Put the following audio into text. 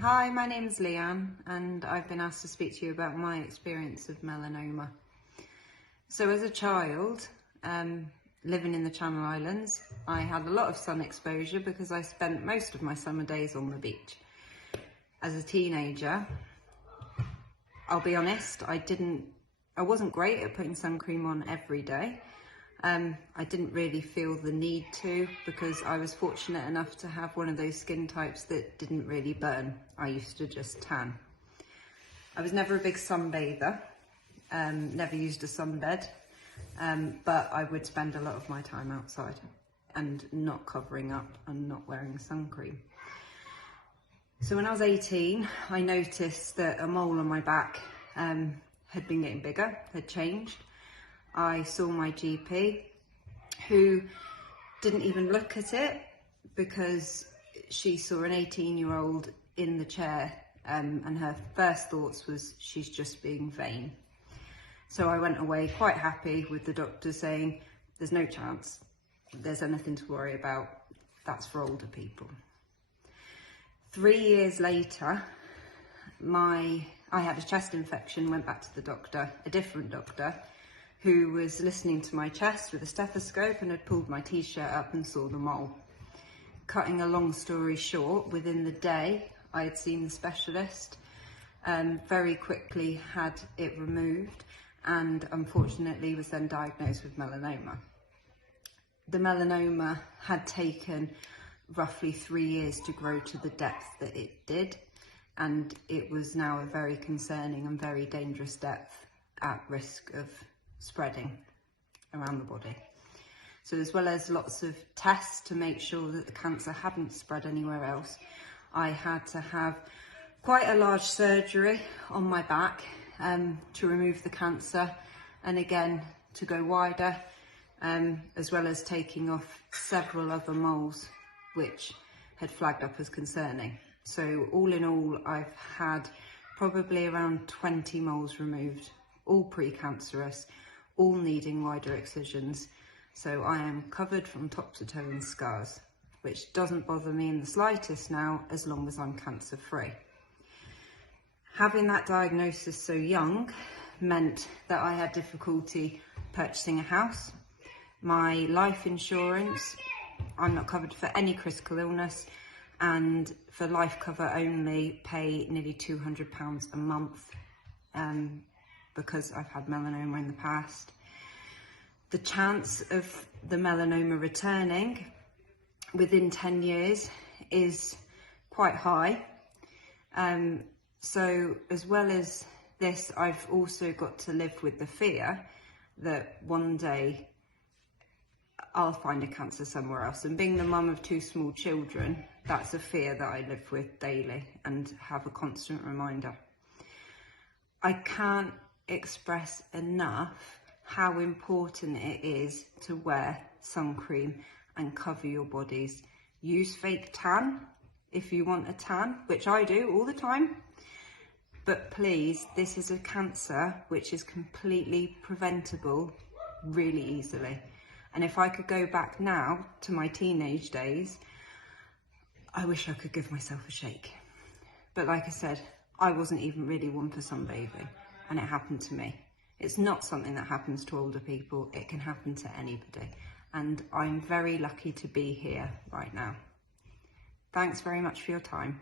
Hi, my name is Leanne and I've been asked to speak to you about my experience of melanoma. So as a child, living in the Channel Islands, I had a lot of sun exposure because I spent most of my summer days on the beach. As a teenager, I'll be honest, I wasn't great at putting sun cream on every day. I didn't really feel the need to because I was fortunate enough to have one of those skin types that didn't really burn. I used to just tan. I was never a big sunbather, never used a sunbed, but I would spend a lot of my time outside and not covering up and not wearing sun cream. So when I was 18, I noticed that a mole on my back had been getting bigger, had changed. I saw my GP, who didn't even look at it because she saw an 18-year-old in the chair and her first thoughts was she's just being vain. So I went away quite happy with the doctor saying there's no chance, there's anything to worry about, that's for older people. 3 years later, I had a chest infection, went back to the doctor, a different doctor, who was listening to my chest with a stethoscope and had pulled my t-shirt up and saw the mole. Cutting a long story short, within the day I had seen the specialist, very quickly had it removed and unfortunately was then diagnosed with melanoma. The melanoma had taken roughly 3 years to grow to the depth that it did, and it was now a very concerning and very dangerous depth at risk of spreading around the body. So as well as lots of tests to make sure that the cancer hadn't spread anywhere else, I had to have quite a large surgery on my back to remove the cancer and again to go wider, as well as taking off several other moles which had flagged up as concerning. So all in all, I've had probably around 20 moles removed, all precancerous, all needing wider excisions. So I am covered from top to toe in scars, which doesn't bother me in the slightest now, as long as I'm cancer free. Having that diagnosis so young meant that I had difficulty purchasing a house. My life insurance, I'm not covered for any critical illness, and for life cover only pay nearly £200 a month because I've had melanoma in the past. The chance of the melanoma returning within 10 years is quite high. So as well as this, I've also got to live with the fear that one day I'll find a cancer somewhere else. And being the mum of 2 small children, that's a fear that I live with daily and have a constant reminder. I can't express enough how important it is to wear sun cream and cover your bodies. Use fake tan if you want a tan, which I do all the time. But please, this is a cancer which is completely preventable really easily. And if I could go back now to my teenage days, I wish I could give myself a shake. But like I said, I wasn't even really one for sunbathing, and it happened to me. It's not something that happens to older people, it can happen to anybody. And I'm very lucky to be here right now. Thanks very much for your time.